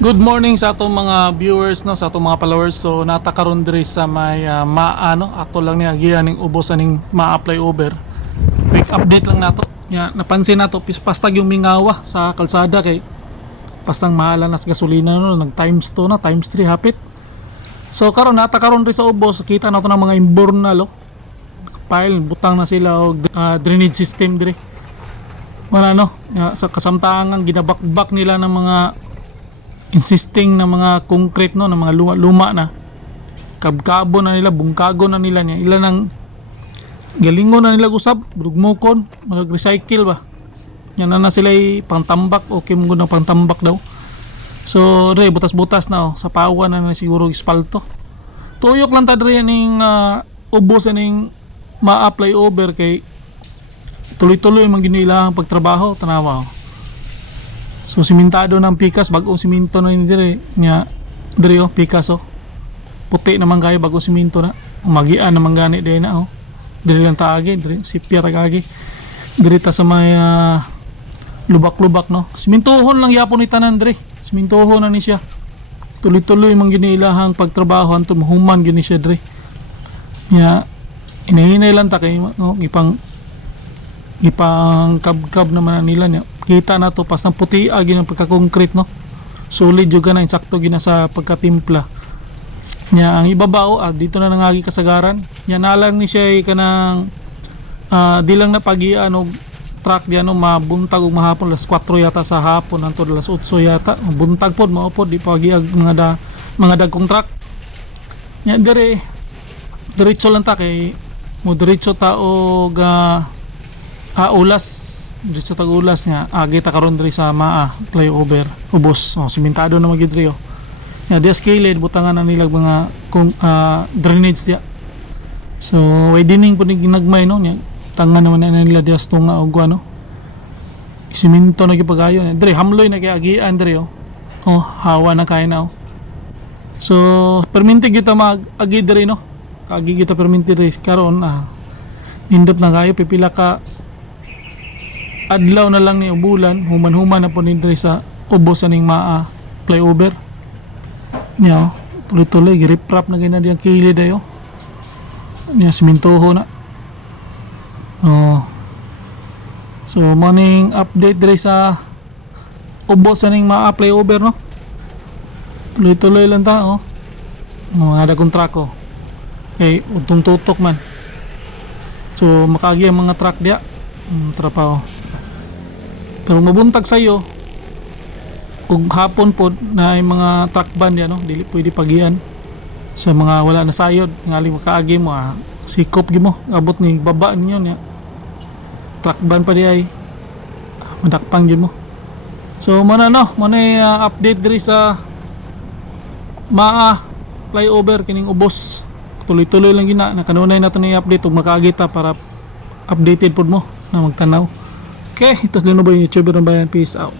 Good morning sa atong mga viewers no, sa atong mga followers. So natakaron diri sa may maano ato lang ni agian ning ubos aning ma-apply over. Quick update lang nato. Ya, napansin nato pastag yung mingawa sa kalsada kay pastang mahala nas gasolina no, nag times 2 na, times 3 hapit. So karon natakaron diri sa ubos, kita nato ng mga imbornal pile butang na sila og drainage system diri. Wala no, sa kasamtaang ginabakbak nila ng mga insisting na mga concrete no, ng mga luma na kabkabo na nila, bungkago na nila niya ilan ang galingon na nila usab brugmokon mag recycle ba yan na sila pangtambak o kimgo na pangtambak daw. So re butas-butas na sa pawan na siguro espalto tuyok lang ta dre ning ubos ning ma-apply over kay tuloy-tuloy man ginilang pagtrabaho tanawa. So simentado ng pikas, bagong siminto na ni dire nya dire pikas puti naman kayo bagong siminto na magian naman gani din na dire lang taagi dire sipya tagagi dire ta sa may lubak-lubak no, simintohon lang yapon ni tanan dire, simintohon na ni siya tuloy-tuloy man ginilahang pagtrabaho anto mahuman gini siya dire nya inahinay lang ta kay no, ipang kabkab naman nila niya kita na to pas ng puti agi ng pagka-concrete no, solid juga na insakto gina sa pagkatimpla nya ang ibabaw dito na nangagi kasagaran nya nalang ni siya kanang di lang napagian og truck diyan no, mabuntag og mahapon alas 4 yata sa hapon hangtod alas 8 yata buntag pod maupod di pagiag mga dagkong truck nya dire diretso lang ta kay mo diretso ta og ulas dito tag ulas nga agi ta karon diri sa flyover ubos simentado na magid diri nya dia skilled butangan na nila mga drainage dia. So way dining pud ginagmay no nya tangan naman na nila dia tunga og ano simento na gipagayo diri hamloy na kay agian diri hawa na kay na so perminti kita mag-agi diri no kaagi kita perminti diri karon nindot na kayo pipila ka adlaw na lang ni bulan human-human na po nindri sa ubos aning flyover niya tuloy-tuloy giriprap na gina diyang kilid ayo niya simintoho na so morning update diri sa ubos aning flyover no, tuloy-tuloy lang ta mga dagong truck kay utong tutok man so makaagi ang mga truck dia trapaho pero mabuntag sayo kung hapon po na ay mga truck band yan dili pwede pagian sa mga wala na sayod ngali makaagi mo sikop gimo abot ni baba ninyo niya truck band pa di ay madakpang gimo. So mana update diri sa flyover kining ubos tuloy-tuloy lang gina nakanunay nato ni update ug makaagi ta para updated pod mo na magtanaw. Okay, ito din ba yung YouTuber ng Bayan. Peace out.